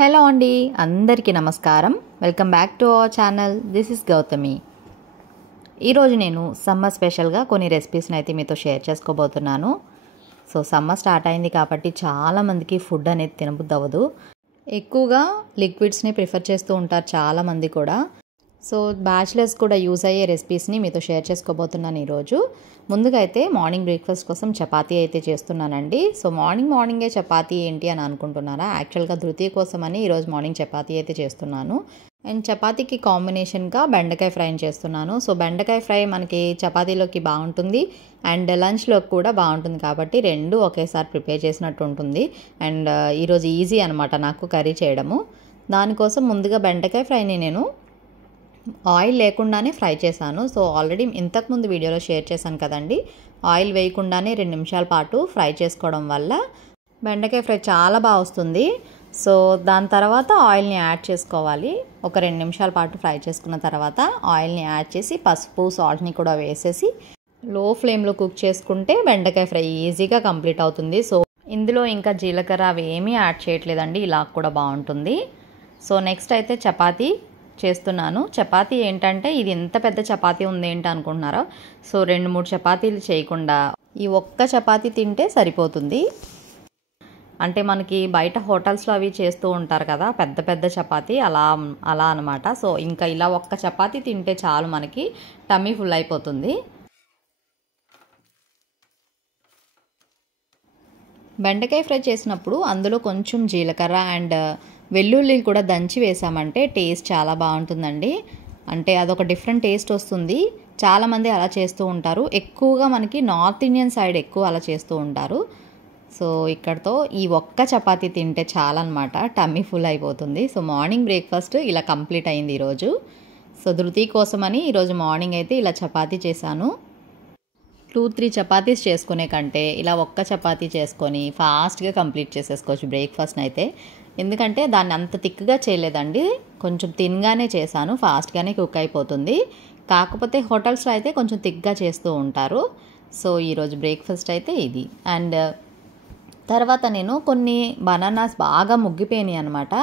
Hello అండి, అందరికీ నమస్కారం. Welcome back to our channel. This is Gautami. ఈరోజు నేను సమ్మర్ స్పెషల్గా కొన్ని రెసిపీస్ని అయితే మీతో షేర్ చేసుకోబోతున్నాను. సో సమ్మర్ స్టార్ట్ అయింది కాబట్టి చాలామందికి ఫుడ్ అనేది తినబుద్ధి అవ్వదు. ఎక్కువగా లిక్విడ్స్ని ప్రిఫర్ చేస్తూ ఉంటారు చాలామంది కూడా. సో బ్యాచిలర్స్ కూడా యూజ్ అయ్యే రెసిపీస్ని మీతో షేర్ చేసుకోబోతున్నాను ఈరోజు. ముందుగా అయితే మార్నింగ్ బ్రేక్ఫాస్ట్ కోసం చపాతీ అయితే చేస్తున్నానండి. సో మార్నింగే చపాతీ ఏంటి అని అనుకుంటున్నారా? యాక్చువల్గా ధృతి కోసం అని ఈరోజు మార్నింగ్ చపాతీ అయితే చేస్తున్నాను. అండ్ చపాతీకి కాంబినేషన్గా బెండకాయ ఫ్రై చేస్తున్నాను. సో బెండకాయ ఫ్రై మనకి చపాతీలోకి బాగుంటుంది అండ్ లంచ్లోకి కూడా బాగుంటుంది కాబట్టి రెండు ఒకేసారి ప్రిపేర్ చేసినట్టు ఉంటుంది. అండ్ ఈరోజు ఈజీ అనమాట నాకు కర్రీ చేయడము. దానికోసం ముందుగా బెండకాయ ఫ్రైని నేను ఆయిల్ లేకుండానే ఫ్రై చేశాను. సో ఆల్రెడీ ఇంతకుముందు వీడియోలో షేర్ చేశాను కదండి. ఆయిల్ వేయకుండానే 2 నిమిషాల పాటు ఫ్రై చేసుకోవడం వల్ల బెండకాయ ఫ్రై చాలా బాగా వస్తుంది. సో దాని తర్వాత ఆయిల్ని యాడ్ చేసుకోవాలి. ఒక 2 నిమిషాల పాటు ఫ్రై చేసుకున్న తర్వాత ఆయిల్ని యాడ్ చేసి పసుపు సాల్ట్ని కూడా వేసేసి లో ఫ్లేమ్లో కుక్ చేసుకుంటే బెండకాయ ఫ్రై ఈజీగా కంప్లీట్ అవుతుంది. సో ఇందులో ఇంకా జీలకర్ర అవి ఏమీ యాడ్ చేయట్లేదండి, ఇలా కూడా బాగుంటుంది. సో నెక్స్ట్ అయితే చపాతీ చేస్తున్నాను. చపాతీ ఏంటంటే ఇది ఎంత పెద్ద చపాతీ ఉంది ఏంటి అనుకుంటున్నారా? సో 2-3 చపాతీలు చేయకుండా ఈ ఒక్క చపాతీ తింటే సరిపోతుంది. అంటే మనకి బయట హోటల్స్లో అవి చేస్తూ ఉంటారు కదా, పెద్ద పెద్ద చపాతీ అలా అనమాట. సో ఇంకా ఇలా ఒక్క చపాతీ తింటే చాలు, మనకి టమ్మీ ఫుల్ అయిపోతుంది. బెండకాయ ఫ్రై చేసినప్పుడు అందులో కొంచెం జీలకర్ర అండ్ వెల్లుల్లి కూడా దంచి వేసామంటే టేస్ట్ చాలా బాగుంటుందండి. అంటే అదొక డిఫరెంట్ టేస్ట్ వస్తుంది. చాలామంది అలా చేస్తూ ఉంటారు. ఎక్కువగా మనకి నార్త్ ఇండియన్ సైడ్ ఎక్కువ అలా చేస్తూ ఉంటారు. సో ఇక్కడతో ఈ ఒక్క చపాతీ తింటే చాలన్నమాట, టమ్మీ ఫుల్ అయిపోతుంది. సో మార్నింగ్ బ్రేక్ఫాస్ట్ ఇలా కంప్లీట్ అయింది ఈరోజు. సో ధృతి కోసమని ఈరోజు మార్నింగ్ అయితే ఇలా చపాతీ చేశాను. 2-3 చపాతీస్ చేసుకునే కంటే ఇలా ఒక్క చపాతీ చేసుకొని ఫాస్ట్గా కంప్లీట్ చేసేసుకోవచ్చు బ్రేక్ఫాస్ట్ని అయితే. ఎందుకంటే దాన్ని అంత థిక్గా చేయలేదండి, కొంచెం థిన్గానే చేశాను, ఫాస్ట్గానే కుక్ అయిపోతుంది. కాకపోతే హోటల్స్లో అయితే కొంచెం థిక్గా చేస్తూ ఉంటారు. సో ఈరోజు బ్రేక్ఫాస్ట్ అయితే ఇది. అండ్ తర్వాత నేను కొన్ని బనానాస్ బాగా ముగ్గిపోయినాయి అనమాట.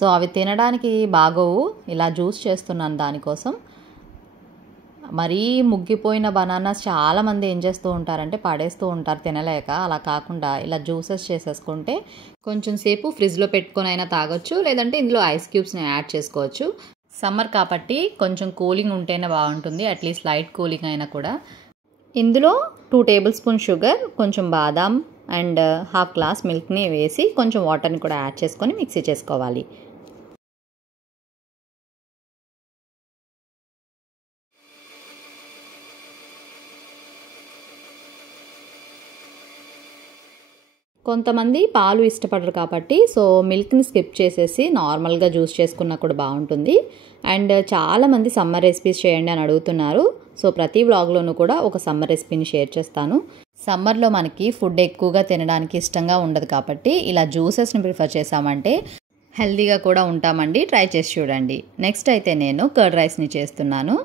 సో అవి తినడానికి బాగోవు, ఇలా జ్యూస్ చేస్తున్నాను దానికోసం. మరీ ముగ్గిపోయిన బనానాస్ చాలామంది ఏం చేస్తూ ఉంటారంటే పడేస్తూ ఉంటారు తినలేక. అలా కాకుండా ఇలా జ్యూసెస్ చేసేసుకుంటే కొంచెం సేపు ఫ్రిడ్జ్లో పెట్టుకొని అయినా తాగొచ్చు, లేదంటే ఇందులో ఐస్ క్యూబ్స్ని యాడ్ చేసుకోవచ్చు. సమ్మర్ కాబట్టి కొంచెం కూలింగ్ ఉంటేనే బాగుంటుంది, అట్లీస్ట్ లైట్ కూలింగ్ అయినా కూడా. ఇందులో 2 టేబుల్ స్పూన్ షుగర్, కొంచెం బాదాం అండ్ 1/2 గ్లాస్ మిల్క్ని వేసి కొంచెం వాటర్ని కూడా యాడ్ చేసుకొని మిక్సీ చేసుకోవాలి. కొంతమంది పాలు ఇష్టపడరు కాబట్టి సో మిల్క్ని స్కిప్ చేసేసి నార్మల్గా జ్యూస్ చేసుకున్నా కూడా బాగుంటుంది. అండ్ చాలామంది సమ్మర్ రెసిపీస్ చేయండి అని అడుగుతున్నారు. సో ప్రతి వ్లాగ్లోనూ కూడా ఒక సమ్మర్ రెసిపీని షేర్ చేస్తాను. సమ్మర్లో మనకి ఫుడ్ ఎక్కువగా తినడానికి ఇష్టంగా ఉండదు కాబట్టి ఇలా జ్యూసెస్ని ప్రిఫర్ చేసామంటే హెల్తీగా కూడా ఉంటామండి. ట్రై చేసి చూడండి. నెక్స్ట్ అయితే నేను కర్డ్ రైస్ని చేస్తున్నాను.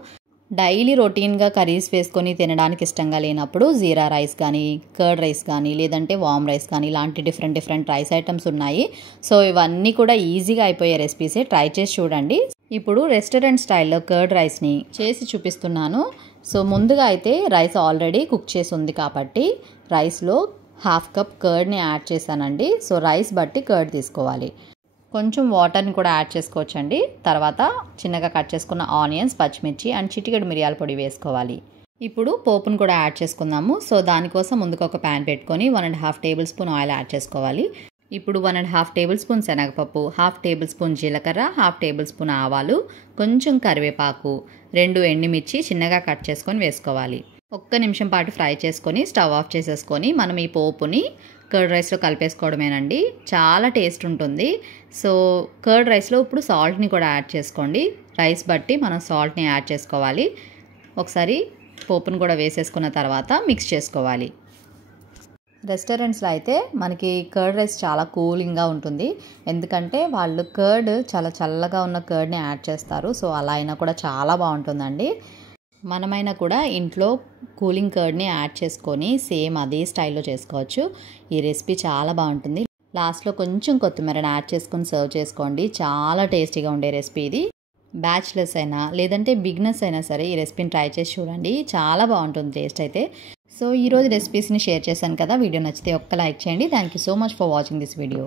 డైలీ రొటీన్గా కర్రీస్ వేసుకొని తినడానికి ఇష్టంగా లేనప్పుడు జీరా రైస్ కానీ, కర్డ్ రైస్ కానీ, లేదంటే వామ్ రైస్ కానీ, ఇలాంటి డిఫరెంట్ రైస్ ఐటమ్స్ ఉన్నాయి. సో ఇవన్నీ కూడా ఈజీగా అయిపోయే రెసిపీసే, ట్రై చేసి చూడండి. ఇప్పుడు రెస్టారెంట్ స్టైల్లో కర్డ్ రైస్ని చేసి చూపిస్తున్నాను. సో ముందుగా అయితే రైస్ ఆల్రెడీ కుక్ చేసి ఉంది కాబట్టి రైస్లో 1/2 కప్ కర్డ్ని యాడ్ చేశానండి. సో రైస్ బట్టి కర్డ్ తీసుకోవాలి. కొంచెం వాటర్ని కూడా యాడ్ చేసుకోవచ్చండి. తర్వాత చిన్నగా కట్ చేసుకున్న ఆనియన్స్, పచ్చిమిర్చి అండ్ చిటికెడు మిరియాల పొడి వేసుకోవాలి. ఇప్పుడు పోపును కూడా యాడ్ చేసుకుందాము. సో దానికోసం ముందుకు ఒక ప్యాన్ పెట్టుకొని 1.5 టేబుల్ స్పూన్ ఆయిల్ యాడ్ చేసుకోవాలి. ఇప్పుడు 1.5 టేబుల్ స్పూన్ శనగపప్పు, 1/2 టేబుల్ స్పూన్ జీలకర్ర, 1/2 టేబుల్ స్పూన్ ఆవాలు, కొంచెం కరివేపాకు, 2 ఎండుమిర్చి చిన్నగా కట్ చేసుకొని వేసుకోవాలి. 1 నిమిషం పాటు ఫ్రై చేసుకొని స్టవ్ ఆఫ్ చేసేసుకొని మనం ఈ పోపుని కర్డ్ రైస్లో కలిపేసుకోవడమేనండి. చాలా టేస్ట్ ఉంటుంది. సో కర్డ్ రైస్లో ఇప్పుడు సాల్ట్ని కూడా యాడ్ చేసుకోండి. రైస్ బట్టి మనం సాల్ట్ని యాడ్ చేసుకోవాలి. ఒకసారి పోపును కూడా వేసేసుకున్న తర్వాత మిక్స్ చేసుకోవాలి. రెస్టారెంట్స్లో అయితే మనకి కర్డ్ రైస్ చాలా కూలింగ్గా ఉంటుంది, ఎందుకంటే వాళ్ళు కర్డ్ చాలా చల్లగా ఉన్న కర్డ్ని యాడ్ చేస్తారు. సో అలా అయినా కూడా చాలా బాగుంటుందండి. మనమైనా కూడా ఇంట్లో కూలింగ్ కర్డ్ని యాడ్ చేసుకొని సేమ్ అదే స్టైల్లో చేసుకోవచ్చు. ఈ రెసిపీ చాలా బాగుంటుంది. లాస్ట్లో కొంచెం కొత్తిమీరని యాడ్ చేసుకొని సర్వ్ చేసుకోండి. చాలా టేస్టీగా ఉండే రెసిపీ ఇది. బ్యాచిలర్స్ అయినా లేదంటే బిగినర్స్ అయినా సరే ఈ రెసిపీని ట్రై చేసి చూడండి. చాలా బాగుంటుంది టేస్ట్ అయితే. సో ఈరోజు రెసిపీస్ని షేర్ చేశాను కదా. వీడియో నచ్చితే ఒక్క లైక్ చేయండి. Thank you so much for watching this video.